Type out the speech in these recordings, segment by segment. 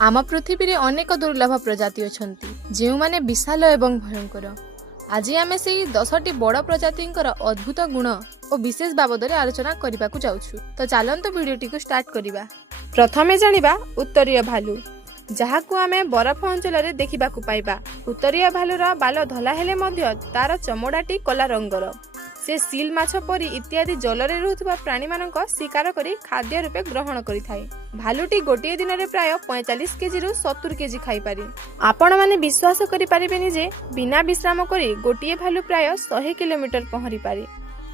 आम पृथ्वी रे अनेक दुर्लभ प्रजाति अछंती जेउ माने विशाल एवं भयंकर। आज आमे से 10टी बड़ प्रजातिंकर अद्भुत गुण और विशेष बाबद रे आलोचना करबा को जाउछु। तो चलंतु वीडियोटी को स्टार्ट करिबा। प्रथमे जानिबा उत्तरीय भालू, जहा को आमे बरफ अंचल रे देखिबा को पाइबा। उत्तरीय भालूर बाल धला हेले मध्य तार चमड़ाटी कला रंगर। से सील माछ परी इत्यादि जलरे रहउथबा प्राणी मानक शिकार करी खाद्य रूपे ग्रहण करिथाय। भालुटी गोटे दिन रे प्राय 45 केजी रु 70 केजी खाई पारे। आपण माने विश्वास करि पारिबेनी जे बिना विश्राम करी गोटे भालू प्राय 100 किलोमीटर पहरी पारे।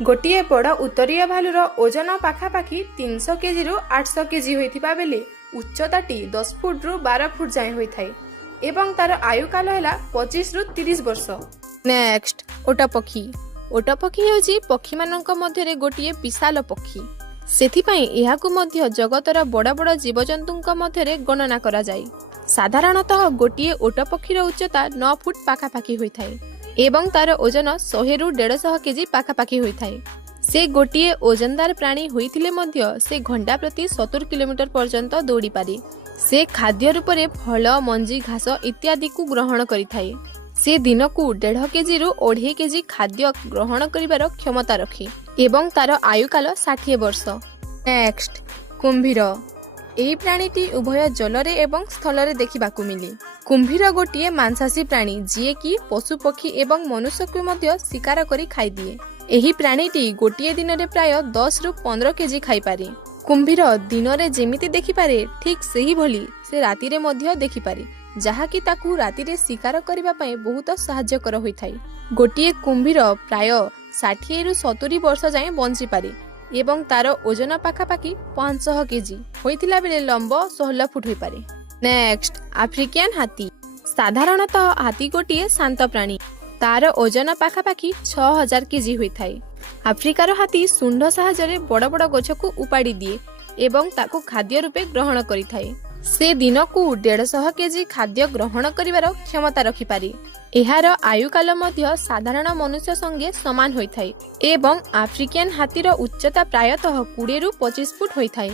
गोटे बड़ उत्तरीय भालूर ओजन पाखापाखी 300 केजी रु 800 केजी होइथिबा बेले उच्चताटी 10 फुट रु 12 फुट जाय होइथाय एवं तार आयु काल हैला 25 रु 30 वर्ष। नेक्स्ट, ओटपक्षी। ओटपक्षी हेउची पक्षी मानक मध्यरे गोटिए विशाल पक्षी। सेथिपई एहाकु मध्य जगतर बड़ बड़ जीवजंतुंक मध्यरे गणना करा जाय। साधारणतः गोटिए ओटपक्षीर उच्चता 9 फुट पाखापाखी होइथाय एवं तार ओजन 100 रु 150 केजी पाखापाखी होइथाय। से गोटिए ओजनदार प्राणी होइथिले मध्य से घंटा प्रति 70 किलोमीटर पर्यंत दौड़ी पारे। से खाद्य रूपरे फल, मंजी, घास इत्यादि को ग्रहण करिथाय। से दिन को 1.5 केजी रु 2.5 केजी खाद्य ग्रहण करिबार क्षमता रखे एवं तार आयु काल 60 वर्ष। नेक्स्ट, कुंभीर। एही प्राणीटी उभय जलरे एवं स्थलरे देखिबाकू मिले। कुंभीर गोटिए मांसाशी प्राणी जिए कि पशु पक्षी एवं मनुष्य को मध्य शिकार करी खाई दिए। एही प्राणीटी गोटिए दिन रे प्राय 10 रु 15 केजी खाई पारे। कुंभीर दिन रे जेमिति देखि पारे ठीक सेही भली से राति रे मध्य देखि पारे, जहा कि ताकू राति रे शिकार करिबा पय बहुत सहायकर होइथाय। गोटिए कुंभीर प्राय 60 रु 70 वर्ष जाए बंची पारे एवं तार ओजन पाखापाखी 500 केजी होइथिला बेले लंब 16 फुट होई पारे। नेक्स्ट, अफ्रीकान हाथी। साधारणतः हाथी गोटिए शांत प्राणी। तार ओजन पाखापाखी 6000 केजी होइथाय। अफ्रिकार हाथी सुंड सहायरे बड़ बड़ गछ को उपाड़ी दिए एवं ताकू खाद्य रूपे ग्रहण करिथाय। से दिन को 150 केजी खाद्य ग्रहण करिवार क्षमता रखिपारे। एहार आयु काल मध्य साधारण मनुष्य संगे समान होइथाय एवं अफ्रिकान हाथीर उच्चता प्रायतः 20 रु 25 फुट होइथाय।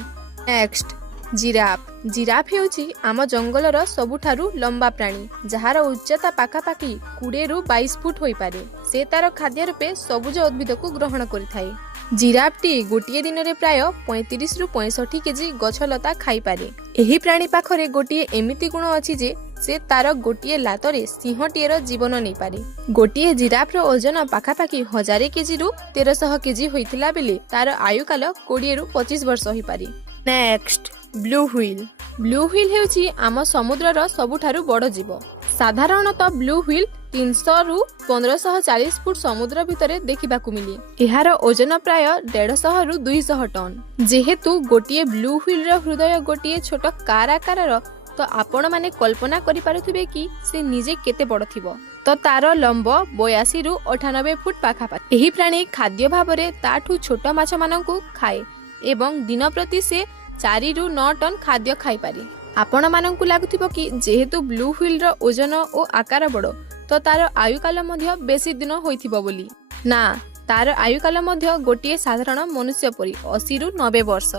Next, giraffe. जिराफ हेउची आम जंगलर सबुठारु लंबा प्राणी, जहार उच्चता पाखापाखी 20 रु 22 फुट होई पारे। से तार खाद्य रूपे सबुज उद्भिद को ग्रहण करिथाय। जिराफटी गोटिए दिन रे प्राय 35 रु 65 केजी गछलता खाई पारे। एही प्राणी पाखरे गोटिए एमिति गुण अछि जे से तार गोटिए लातरे सिंहटीएर जीवन नै पारे। गोटिए जिराफर ओजन पाखापाखी 1000 केजी रु 1300 केजी होइथिला बेले तार आयु काल 20 रु 25 वर्ष होई पारे। Next, blue whale. Blue whale हेउची आम समुद्रर सबुठारु बड़ जीव। साधारणतः ब्लू व्हेल 300 रु 1540 फुट समुद्र भितरे देखिबाकू मिले। एहार ओजन प्राय 150 रु 200 टन। जेहेतु गोटिए ब्लू व्हेल र हृदय गोटिए छोट कार आकारर, तो आपण माने कल्पना करि पारुथिबे कि से निजे केते बड़ थिबो। तो तार लंब 82 रु 98 फुट पाखापाखी। एही प्राणी खाद्य भाबरे ताठू छोट माछ मानकू खाए एवं दिन प्रति से 4 रु 9 टन खाद्य खाई पारे। आपण मानकू लागुथिबो कि जेहेतु ब्लू व्हेल र ओजन ओ आकार बड़, तो तार आयु काल मध्य बेसी दिन होइथिबो बोली। ना, तार आयु काल मध्य गोटिए साधारण मनुष्य परी 80 रु 90 वर्ष।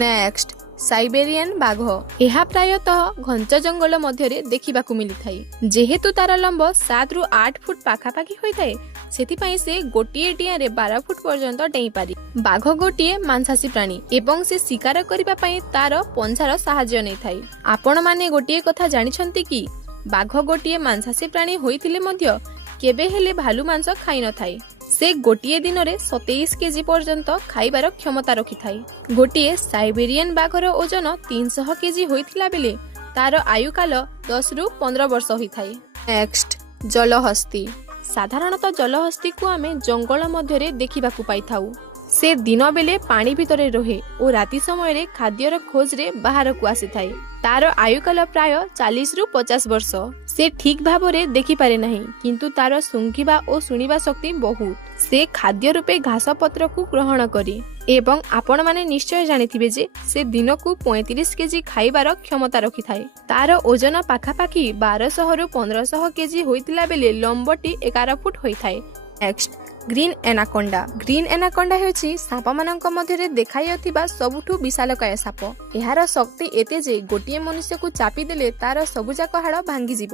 नेक्स्ट, साइबेरियन बाघ। एहा प्रायतः घंच जंगल मध्यरे देखिबाकू मिलिथाय। जेहेतु तार लंब 7 रु 8 फुट पाखापाखी होइथाय, सेथिपई से गोटिए डियारे 12 फुट पर्यंत डेई पारे। बाघ गोटिए मांसाशी प्राणी एवं से शिकार करिबा पई तार पंछार सहाय्य नै थाय। आपण माने गोटिए कथा जानिछंती कि बाघ गोटिए मांसाशी प्राणी होइथिले मध्य केबे हेले भालू मांस खाइ न थाय। से गोटिए दिन रे 27 केजी पर्यंत खाइबार क्षमता रखिथाय। गोटिए साइबेरियन बाघर ओजन 300 केजी होइथिला बेले तार आयु काल 10 रु 15 वर्ष होइथाय। नेक्स्ट, जलहस्ती। साधारणतः जलहस्ती को आमे जंगल मध्यरे देखिबाकू पाइथाउ। से दिन बेले पानी भितरे रहे और राति समय रे खाद्यर खोज रे बाहर को आसीथाय। तार आयु काल प्राय 40 रु 50 वर्ष। से ठीक भाबरे देखि पारे नाही, किंतु तार सुंघिबा और सुनिबा शक्ति बहुत। से खाद्य रूपे घास पत्र को ग्रहण करे एवं आपण माने निश्चय जानिथिबे जे से दिन को 35 केजी खाइबार क्षमता रखिथाय। तार ओजन पाखापाखी 1200 रु 1500 केजी होइतिला बेले लंबटी 11 फुट होइथाय। Next, green anaconda. Green anaconda ହେଉଛି ସାପମାନଙ୍କ ମଧ୍ୟରେ ଦେଖାଯାଉଥିବା ସବୁଠୁ ବିଶାଳକାୟ ସାପ। ଏହାର ଶକ୍ତି ଏତେ ଯେ ଗୋଟିଏ ମନୁଷ୍ୟକୁ ଚାପି ଦେଲେ ତାର ସବୁଯାକ ହାଡ଼ ଭାଙ୍ଗିଯିବ।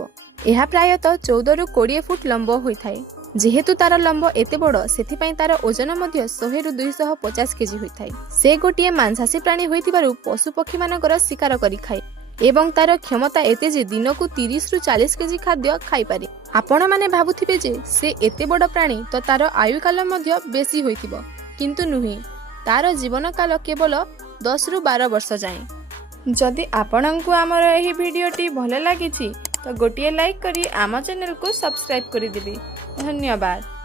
ଏହା ପ୍ରାୟତଃ 14 ରୁ 20 ଫୁଟ ଲମ୍ବ ହୋଇଥାଏ। ଯେହେତୁ ତାର ଲମ୍ବ ଏତେ ବଡ଼, ସେଥିପାଇଁ ତାର ଓଜନ ମଧ୍ୟ 100 ରୁ 250 କେଜି ହୋଇଥାଏ। ସେ ଗୋଟିଏ ମାଂସାଶୀ ପ୍ରାଣୀ ହୋଇଥିବାରୁ ପଶୁପକ୍ଷୀମାନଙ୍କର ଶିକାର କରି ଖାଏ ଏବଂ ତାର କ୍ଷମତା ଏତେ ଯେ ଦିନକୁ 30 ରୁ 40 କେଜି ଖାଦ୍ୟ ଖାଇପାରେ। ଆପଣମାନେ ଭାବୁଥିବେ ଯେ ସେ ଏତେ ବଡ଼ ପ୍ରାଣୀ ତ ତାର ଆୟୁକାଳ ମଧ୍ୟ ବେଶୀ ହୋଇଥିବ, କିନ୍ତୁ ନୁହେଁ। ତାର ଜୀବନକାଳ କେବଳ 10 ରୁ 12 ବର୍ଷ ଯାଏଁ। ଯଦି ଆପଣଙ୍କୁ ଆମର ଏହି ଭିଡ଼ିଓଟି ଭଲ ଲାଗିଛି ତ ଗୋଟିଏ ଲାଇକ୍ କରି ଆମ ଚ୍ୟାନେଲକୁ ସବସ୍କ୍ରାଇବ୍ କରିଦେବେ। ଧନ୍ୟବାଦ।